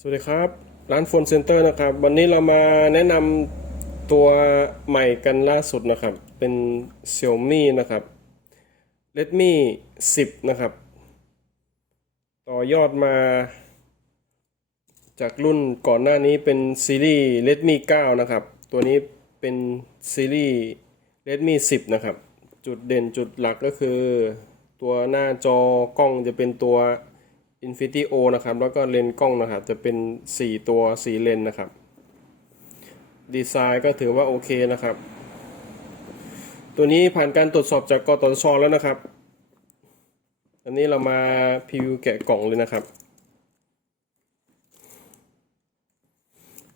สวัสดีครับ ร้านโฟนเซ็นเตอร์นะครับ วันนี้เรามาแนะนำตัวใหม่กันล่าสุดนะครับ เป็น Xiaomi นะครับ Redmi 10 นะครับ ต่อยอดมา จากรุ่นก่อนหน้านี้เป็นซีรีส์ Redmi 9 นะครับ ตัวนี้เป็นซีรีส์ Redmi 10 นะครับ จุดเด่นจุดหลักก็คือ ตัวหน้าจอกล้องจะเป็นตัว Infinity O นะครับ แล้วก็เลนส์กล้องนะครับ จะเป็น 4 ตัว 4 เลนส์นะครับ ดีไซน์ก็ถือว่าโอเคนะครับ ตัวนี้ผ่านการตรวจสอบจากกตชแล้วนะครับ อันนี้เรามาพรีวิวแกะกล่องเลยนะครับ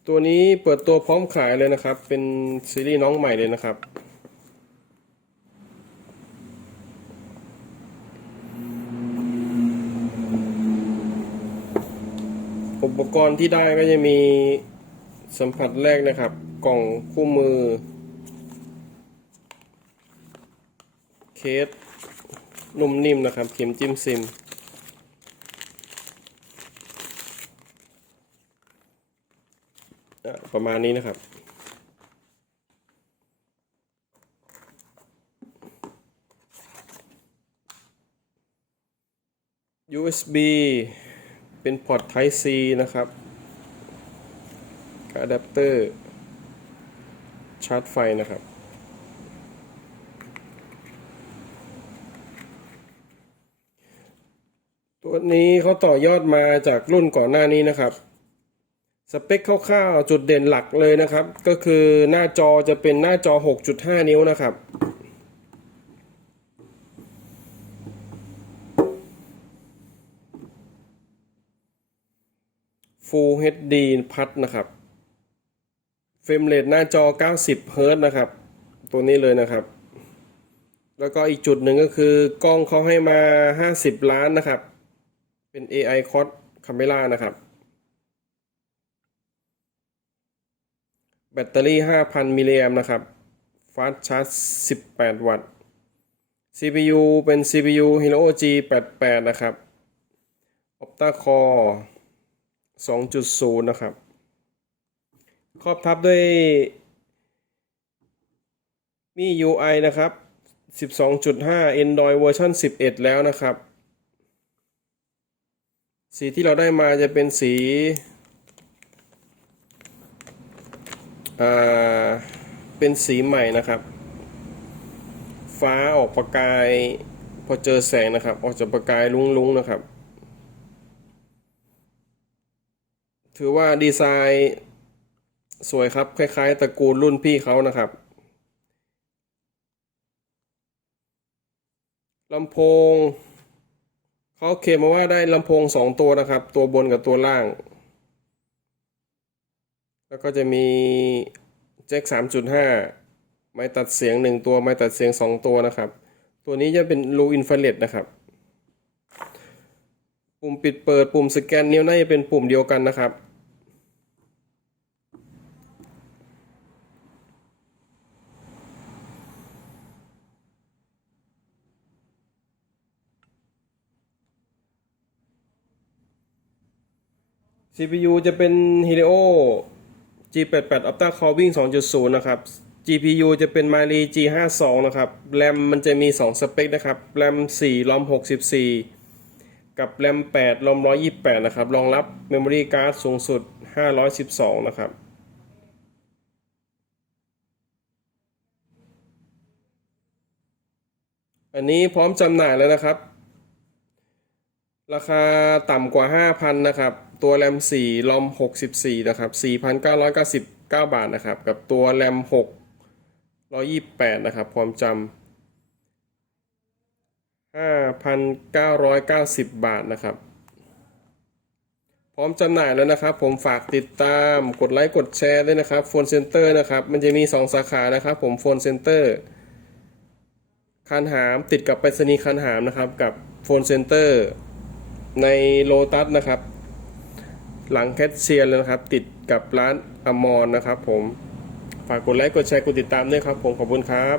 ตัวนี้เปิดตัวพร้อมขายเลยนะครับ เป็นซีรีส์น้องใหม่เลยนะครับ อุปกรณ์ที่ได้ก็จะมีสัมผัสแรกนะครับ กล่องคู่มือ เคสนุ่มนิ่มนะครับ เข็มจิ้มซิม ประมาณนี้นะครับ USB เป็นพอร์ต Type C นะครับอะแดปเตอร์ชาร์จไฟนะครับ ตัวนี้เขาต่อยอดมาจากรุ่นก่อนหน้านี้นะครับสเปคคร่าวๆจุดเด่นหลักเลยนะครับ ก็คือหน้าจอจะเป็นหน้าจอ 6.5 นิ้วนะครับ Full HD พัดนะครับ เฟรมเรทหน้าจอ 90เฮิรต์นะครับ ตัวนี้เลยนะครับ แล้วก็อีกจุดหนึ่งก็คือกล้องเขาให้มา 50 ล้านนะครับ เป็น AI quad camera นะครับ แบตเตอรี่ 5,000 มิลลิแอมนะครับฟาสชาร์จ18 วัตต์ CPU เป็น CPU Helio G88 นะครับ Opta Core 2.0 นะครับ ครอบทับด้วย มี UI นะครับ 12.5 Android เวอร์ชัน11 แล้วนะครับ สีที่เราได้มาจะเป็นสีเป็นสีใหม่นะครับ ฟ้าออกประกาย พอเจอแสงนะครับ ออกจากประกายลุ้งๆนะครับ ถือว่าดีไซน์สวยครับ คล้าย ๆตระกูลรุ่นพี่เขานะครับลำโพงเขาเคมมาว่าได้ลำโพงสองตัวนะครับ ตัวบนกับตัวล่าง แล้วก็จะมีแจ็คสามจุดห้าไม้ตัดเสียงหนึ่งตัว ไม้ตัดเสียงสองตัวนะครับ ตัวนี้จะเป็นรูอินฟราเรดนะครับ ปุ่มปิดเปิดปุ่มสแกนนิ้วน่าจะเป็นปุ่มเดียวกันนะครับ CPU จะเป็น Helio G88 Opta Core Wing 2.0 นะครับ GPU จะเป็น Mali G52 นะครับ RAM มันจะมี 2 สเปคนะครับ RAM 4 ROM 64 กับ RAM 8 ROM 128 นะครับ รองรับ Memory Card สูงสุด 512 นะครับอันนี้พร้อมจำหน่ายแล้วนะครับ ราคาต่ำกว่า 5,000 นะครับ ตัวแรม4รอม64 นะครับ 4,999 บาทนะครับ กับตัวแรม6 128 นะครับพร้อมจำ5,990 บาทนะครับ พร้อมจำหน่ายแล้วนะครับ ผมฝากติดตามกดไลค์กดแชร์ด้วยนะครับโฟนเซ็นเตอร์นะครับ มันจะมี 2 สาขานะครับ ผมโฟนเซ็นเตอร์คันหามติดกับไปรษณีย์คันหามนะครับ กับโฟนเซ็นเตอร์ในโลตัสนะครับ หลังแคชเชียร์เลยนะครับ ติดกับร้านอมรนะครับผม ฝากกดไลค์กดแชร์กดติดตามด้วยครับผมขอบคุณครับ